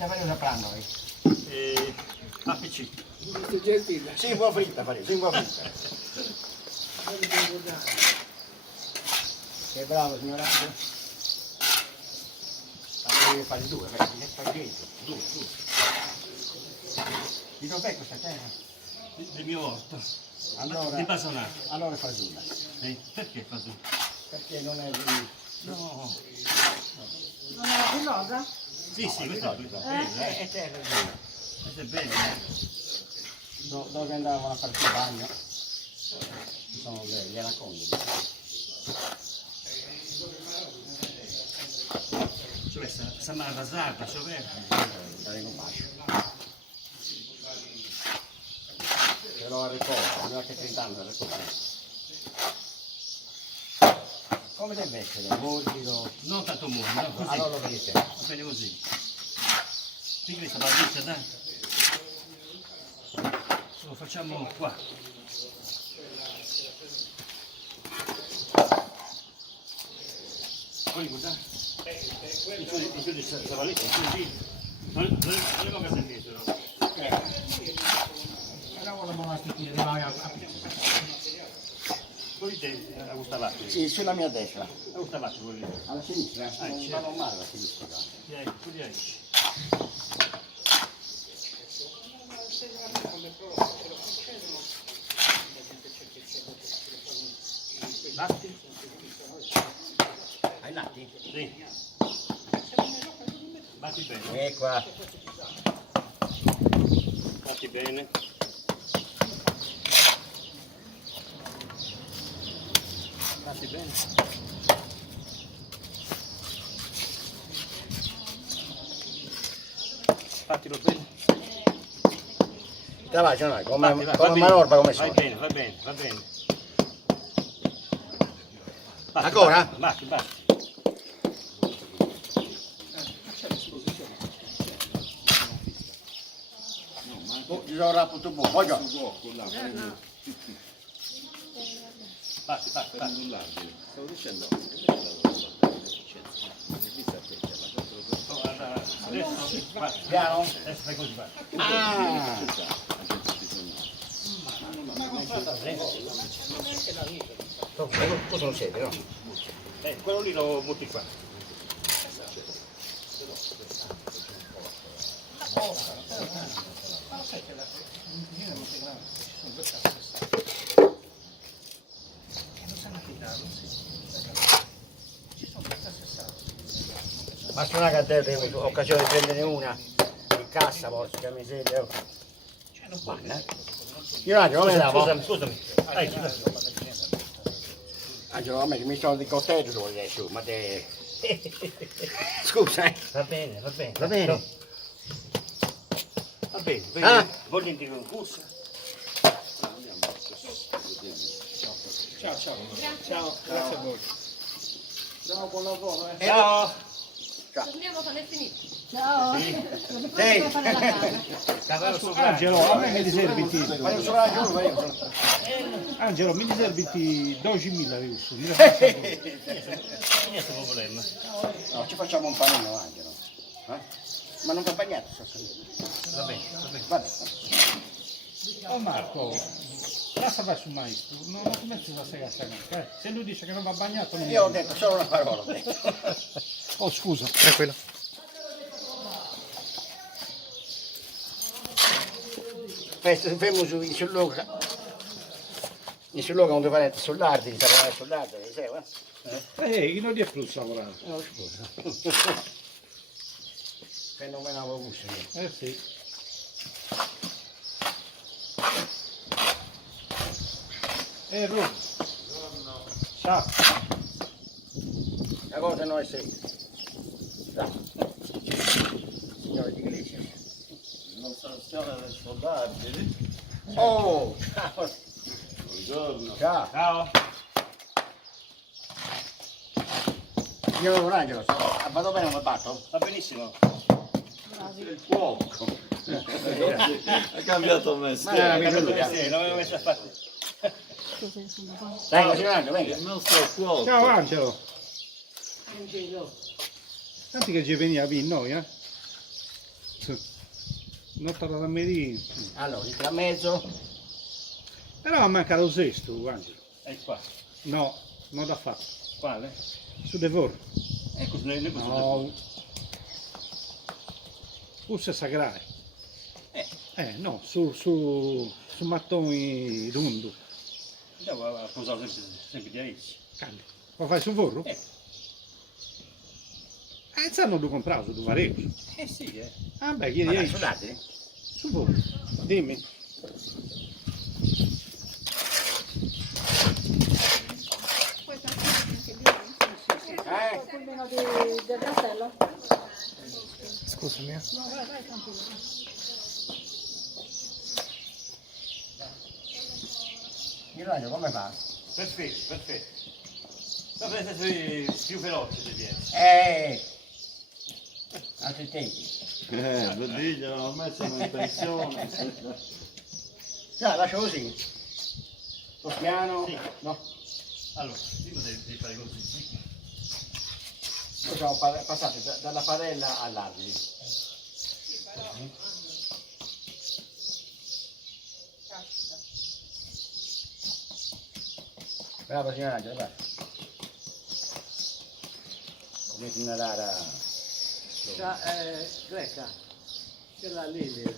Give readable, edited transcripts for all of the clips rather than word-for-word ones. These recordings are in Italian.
fritta farei una pranda. APC. Sì, un po' fritta farei, sì, un po' fritta. Che bravo signora. Devi fare due, fai dentro, due. Di dov'è questa terra? Del mio orto. Allora, Di Basonato. allora Fasulla. Perché Fasulla? Perché non è di... No. Non è di rosa? Sì, sì, questo è bello. È terra di... Questo è bello. Dove andavano a fare il bagno? Ci sono le anaconde. Cioè, sta male basata, cioè. Sarei un bacio. Però a riposo, non è che 30 anni a riposo. Come deve essere? Morbido? Non tanto morbido, no, così. Allora lo vedete. Va bene così. Qui questa balletta, dai. Lo facciamo qua. Poi guarda. Chiudi questa balletta, chiudi. Non le va a casa dietro. Però la buona sticchina vai a... Poi a Gustavaccio. Sì, sulla mia destra. A Gustavaccio vuol dire. Alla sinistra? Non certo. vanno male alla sinistra. Qui esci. Batti? Hai nati? Sì. Batti bene. E qua. Batti bene. Batti bene. Fattilo bene. Vai, vai, come Vai, manorba come vai sono. bene, va bene, va bene. Batti, Ancora? Batti, batti. Ci sono rapporto buono, voglio. Batti, batti, batti. Stavo dicendo, Adesso, vai. Piano? Adesso fai così, vai. Ah! Cosa non serve, no? Quello lì lo butti qua. Basta una cartella, ho occasione di prendere una in cassa, porca miseria. Buona. Io Angelo, come andiamo? Scusami. Angelo, a me che mi sono di corteggio devo dire su, ma te... Scusa, Va bene, va bene. Va bene. Va bene, bene. Ah. Voglio in concorso. ciao, ciao. Ciao, grazie a voi. Ciao, buon lavoro, Ciao. Torniamo quando è finito. Ciao. Angelo, a me mi riserviti. Vai un soraggio, vai. Angelo, mi riserviti 12.000 russo. Niente problema. No, ci facciamo un panino, Angelo. Ma non va bagnato, Va bene, va bene. Vabbè. Oh Marco, lascia fare sul maestro, non ti metti a segare. Se lui dice che non va bagnato non Io ho detto solo una parola. Oh scusa. Tranquillo. Fermo sul luogo. Sul luogo non deve fare sull'ardine, sull'ardine, sai, Chi non è più lavorato? scusa. Fenomenale gusto. Sì. Ru. Ciao. La cosa non è semplice. Signore di Grecia. Non sanzione del soldati. Oh, ciao. Buongiorno. Ciao. Ciao. Signor Angelo, vado bene come batto? Va benissimo. Il cuoco. Ha cambiato mestiere. L'avevo messo a fare. Venga, signor Angelo, Il venga. nostro cuoco. Ciao Angelo. Senti che ci veniva a noi, Nota da Meri. Allora, il tra mezzo. Però manca lo zesto, Angelo. Qua. No, non da fatto. Quale? Su devor. Ecco, ne No. Usa sagrare. No, su mattoni lungo. Devo posare sempre di ricci. Cambia. Lo fai su vorro? Sanno du comprato, du vareggio. Sì, Ah beh, Ma chiedi dai, aí. scusate. Su vorro. Dimmi. Pulmino del castello? Scusami. No, vai tranquillo. Il raggio come fa? Perfetto, perfetto. Dovrete essere più veloce di ieri. Altri tempi. Bottiglia, l'ho messo in pensione. Già, lascio così. Sto piano. Sì. No. Allora, prima devi fare così. Noi siamo passati dalla padella all'arbitro. Brava signora Angela, vai. Metti una rara. Greca, ce l'ha lì il video.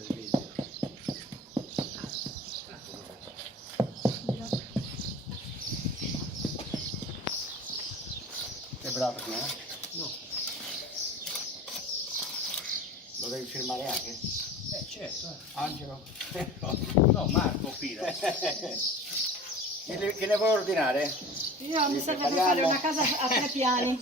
Sei brava signora? No. Lo devi firmare anche? Certo. Angelo. No, Marco Pira. Che ne vuoi ordinare? Io mi sa che devo fare una casa a 3 piani.